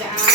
to add.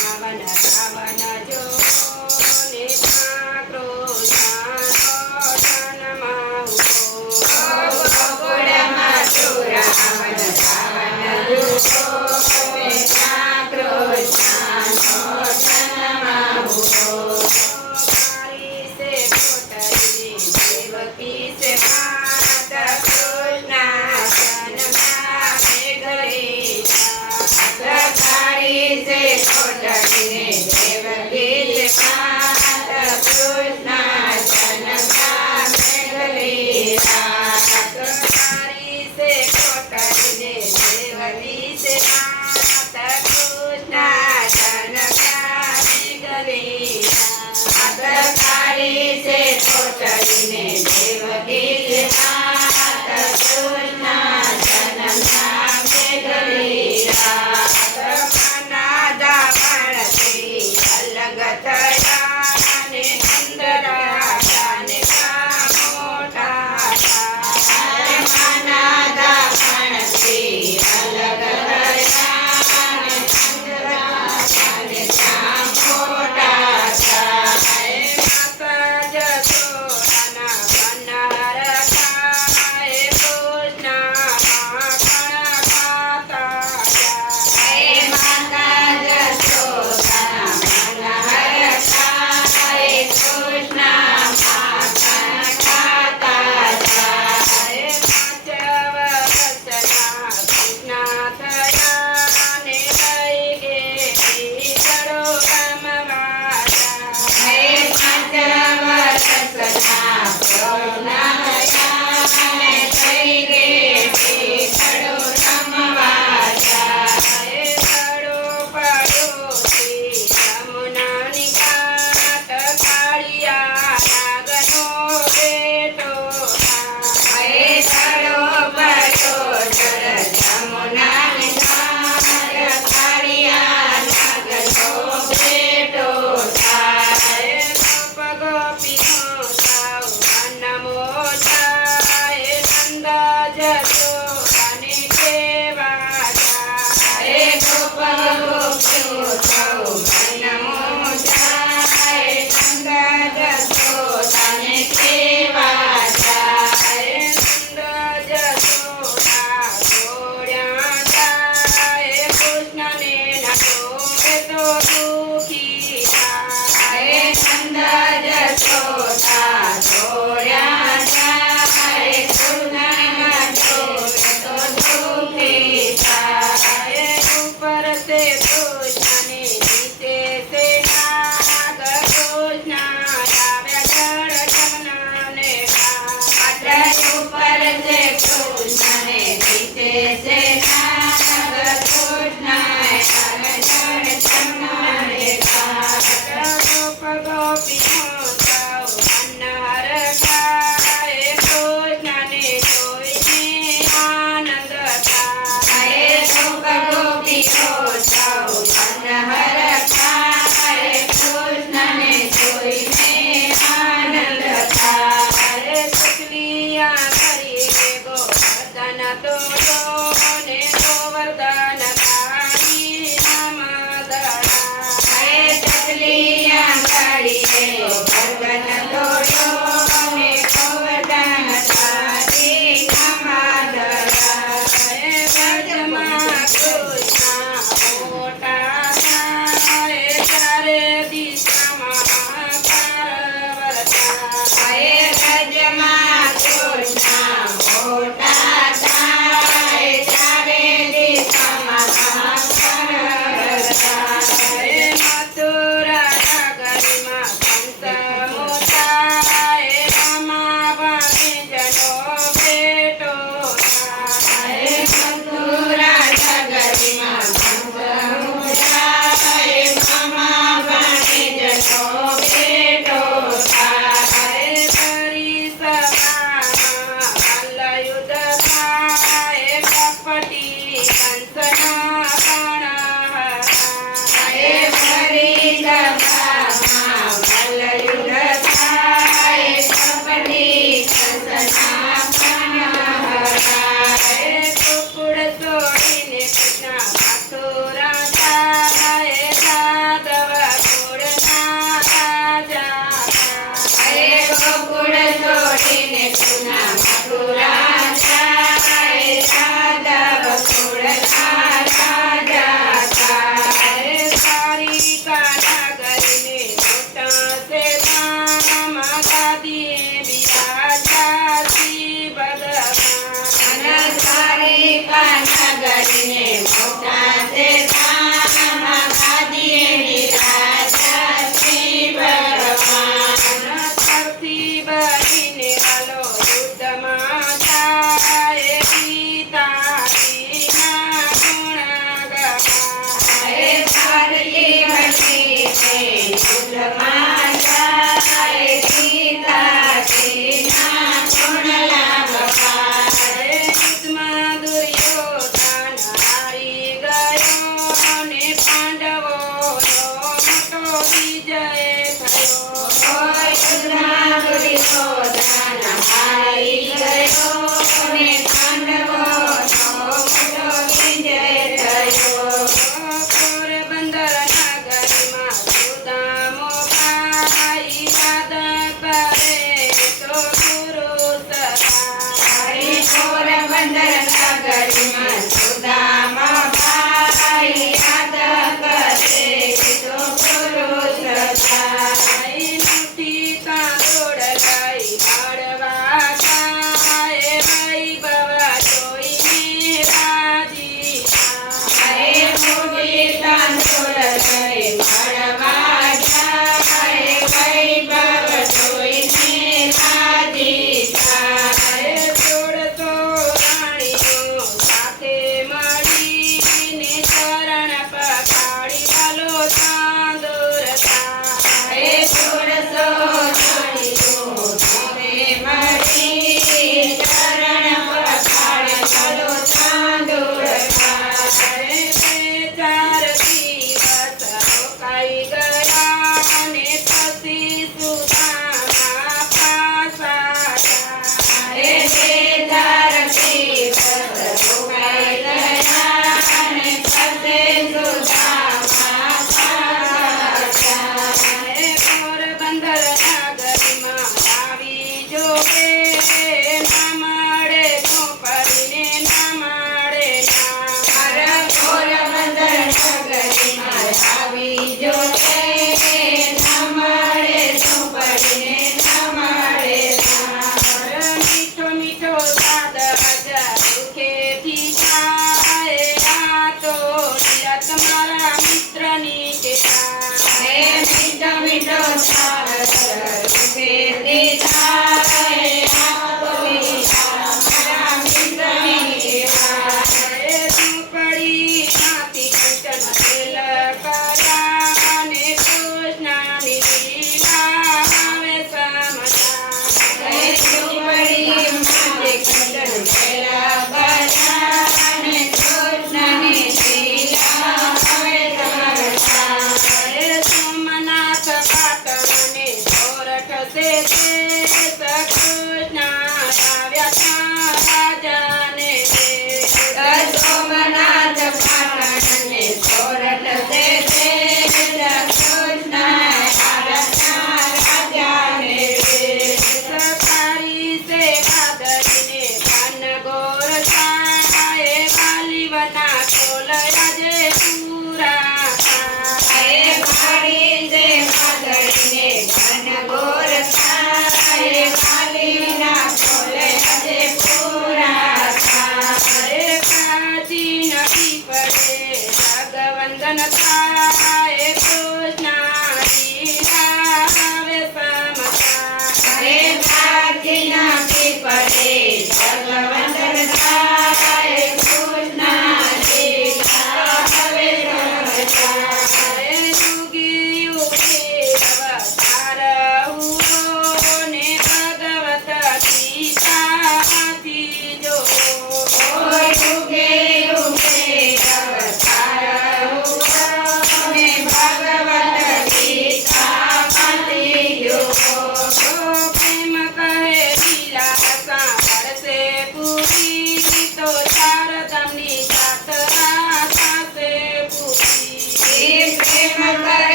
ಶ್ರೀಪದೇ ರಾಘವಂದನ ತಾಯ